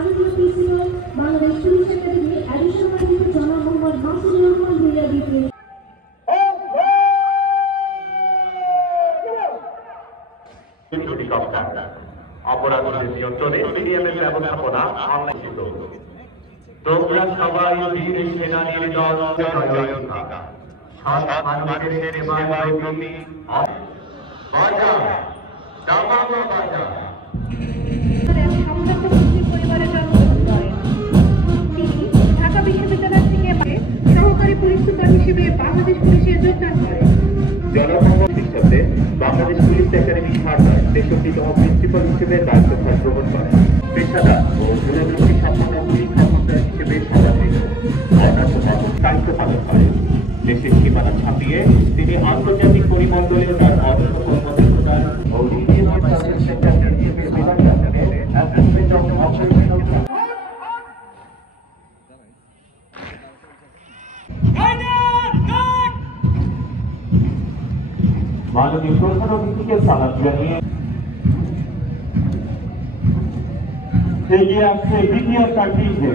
মাননীয় principal Bangladesh police academy additional magistrate জনাব Mohammad Masudur Rahman Bhuiyan BPA. অপরাধের নিয়ন্ত্রণে সিডিএমের ব্যবস্থাপনা অন্বেষিত। তোমরা সবাই বীর সেনানীর দল জয়যোদ্ধা। সাত মানুষের সেবায় প্রতি বাজা দামামা বাজা। পরিবারে জন্মগ্রহণ করেন। তিনি ঢাকা বিশ্ববিদ্যালয় থেকে সহকারী পুলিশ সুপার হিসেবে বাংলাদেশ পুলিশে যোগদান করেন। জনসংখ্যা খ্রিস্টাব্দে বাংলাদেশ পুলিশ একাডেমি ঢাকায় 63তম প্রিন্সিপাল হিসেবে দায়িত্বভার গ্রহণ করেন। পেশাদার ও দূরদর্শী সম্পন্ন পুলিশ কর্মকর্তা হিসেবে সমাদৃত অন্যান্য দায়িত্ব পালন করেন। দেশের সীমানা ছাপিয়ে তিনি আন্তর্জাতিক পরিমণ্ডলেও তার অনন্য কর্মদক্ষতা ও রিজিওনাল সার্ভিস সেন্টার হিসেবে বিভাগ রাখতে माननीय प्रधान अतिथि के साथ जानिए से विज्ञान का टीम है।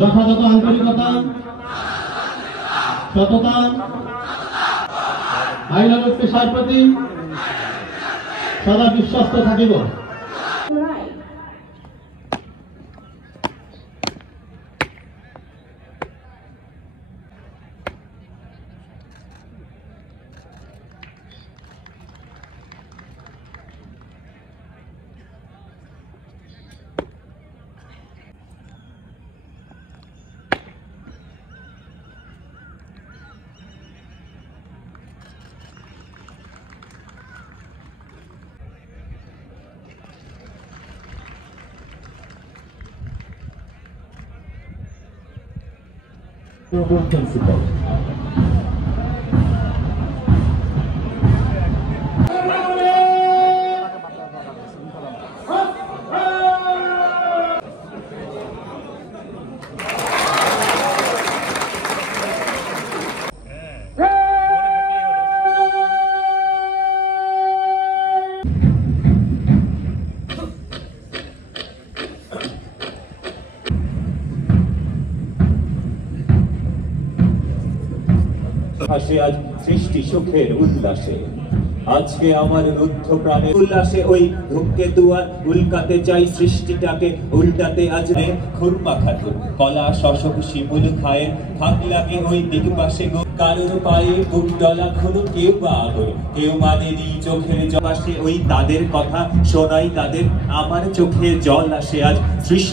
যথাযথ আন্তরিকতা, সততা, আইনের পেশার প্রতি সদা বিশ্বস্ত থাকিব। Principal. হাসে আজ সৃষ্টি সুখের উল্লাসে, আজকে আমার রুদ্ধ প্রাণে উল্লাসে ওই ধূমকেতুয়া উল্কাতে চাই সৃষ্টিটাকে উল্টাতে আজ খুরমা খাতুন কলা শশক শিমুল খায় ফাঁক লাগে ওই দিক পাশে কারোর পায়ে বুক ডলা খুন কেউ বা আগর কেউ মানেরই চোখের জল আসে ওই তাদের কথা শোনাই তাদের আমার চোখে জল আসে আজ সৃষ্টি